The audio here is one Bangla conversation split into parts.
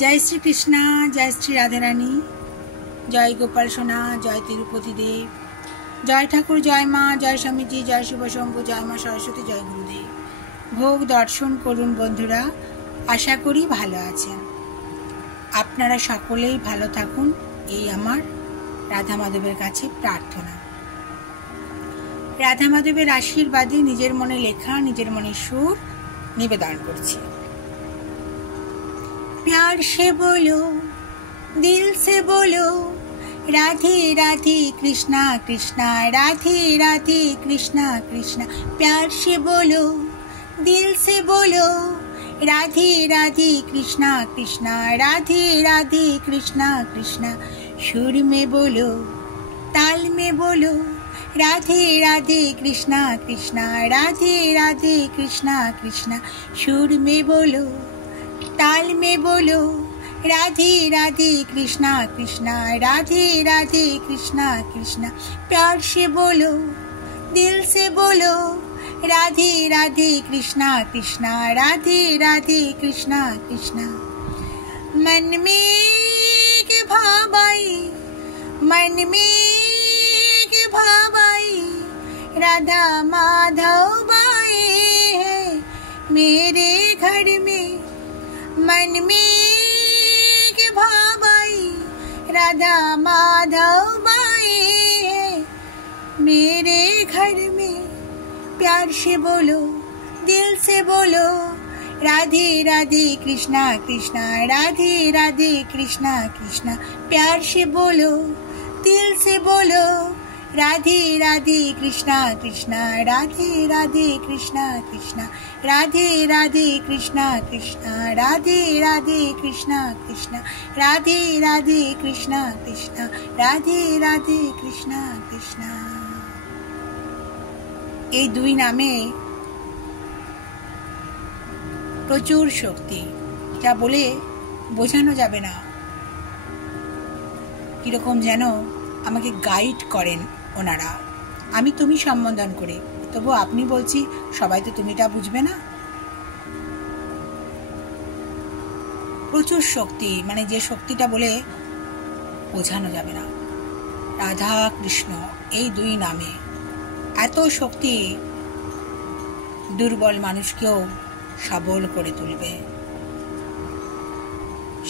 जय श्री कृष्णा, जय श्री राधा रानी, जय गोपाल सोना, जय तिरुपति देव, जय ठाकुर, जय मा, जय स्वामी जी, जय शुभ शंभु, जय मा सरस्वती, जय गुरुदेव। भोग दर्शन করুন বন্ধুরা, আশা করি ভালো আছেন। আপনারা সকলেই ভালো থাকুন, এই আমার রাধা মাধবের কাছে প্রার্থনা। রাধা মাধবের আশীর্বাদে নিজের মনে লেখা, নিজের মনে সুর নিবেদন করছি। प्यार से बोलो, दिल से बोलो, राधे राधे कृष्णा कृष्णा, राधे राधे कृष्णा कृष्णा। प्यार से बोलो, दिल से बोलो, राधे राधे कृष्णा कृष्णा, राधे राधे कृष्णा कृष्णा। सुर में बोलो, ताल में बोलो, राधे राधे कृष्णा कृष्णा, राधे राधे कृष्णा कृष्णा। सुर में बोलो, ताल में बोलो, राधे राधे कृष्णा कृष्णा, राधे राधे कृष्णा कृष्णा। प्यार से बोलो, दिल से बोलो, राधे राधे कृष्णा कृष्णा, राधे राधे कृष्णा कृष्णा। मन में एक भाव आई, मन में एक भाव आई, राधा माधव आए हैं मेरे घर में। मन में एक भाव आई, राधा माधव आए हैं मेरे घर में। प्यार से बोलो, दिल से बोलो, राधे राधे कृष्णा कृष्णा, राधे राधे कृष्णा कृष्णा। प्यार से बोलो, दिल से बोलो, राधे राधे कृष्णा कृष्णा, राधे राधे कृष्णा कृष्णा, राधे राधे कृष्णा कृष्णा, राधे राधे कृष्णा कृष्णा, राधे राधे कृष्णा कृष्णा, राधे राधे कृष्णा कृष्णा। এই দুই নামে প্রচুর শক্তি, যা বলে বোঝানো যাবে না। কিরকম যেন আমাকে গাইড করেন ওনারা, আমি তুমি সম্বোধন করে। তবু আপনি বলছি, সবাই তো তুমিটা বুঝবে না। প্রচুর শক্তি, মানে যে শক্তিটা বলে বোঝানো যাবে না। রাধা কৃষ্ণ এই দুই নামে এত শক্তি, দুর্বল মানুষকেও সবল করে তুলবে,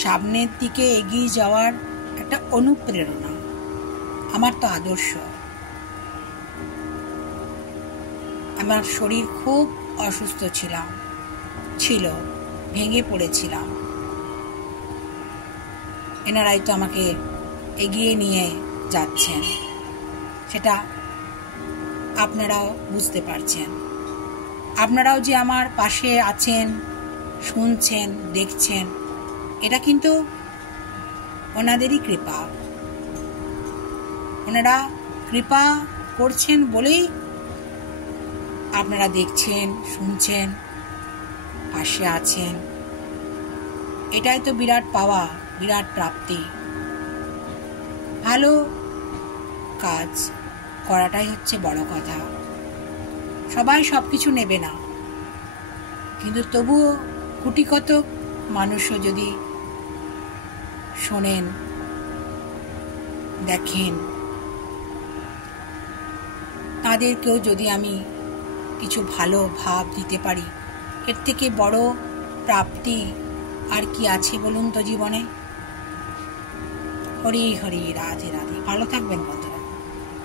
সামনের দিকে এগিয়ে যাওয়ার একটা অনুপ্রেরণা। আমার তো আদর্শ। আমার শরীর খুব অসুস্থ ছিল, ভেঙে পড়েছিলাম। এনারাই তো আমাকে এগিয়ে নিয়ে যাচ্ছেন, সেটা আপনারাও বুঝতে পারছেন। আপনারাও যে আমার পাশে আছেন, শুনছেন, দেখছেন, এটা কিন্তু ওনাদেরই কৃপা। ওনারা কৃপা করছেন বলেই আপনারা দেখছেন, শুনছেন, পাশে আছেন। এটাই তো বিরাট পাওয়া, বিরাট প্রাপ্তি। ভালো কাজ করাটাই হচ্ছে বড় কথা। সবাই সব কিছু নেবে না, কিন্তু তবুও কোটি কতক মানুষও যদি শোনেন, দেখেন, তাদেরকেও যদি আমি কিছু ভালো ভাব দিতে পারি, এর থেকে বড় প্রাপ্তি আর কি আছে বলুন তো জীবনে। হরি হরি, রাধে রাধে। ভালো থাকবেন বন্ধুরা,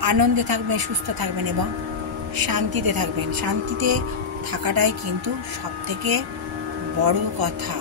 আনন্দে থাকবেন, সুস্থ থাকবেন এবং শান্তিতে থাকবেন। শান্তিতে থাকাটাই কিন্তু সব থেকে বড় কথা।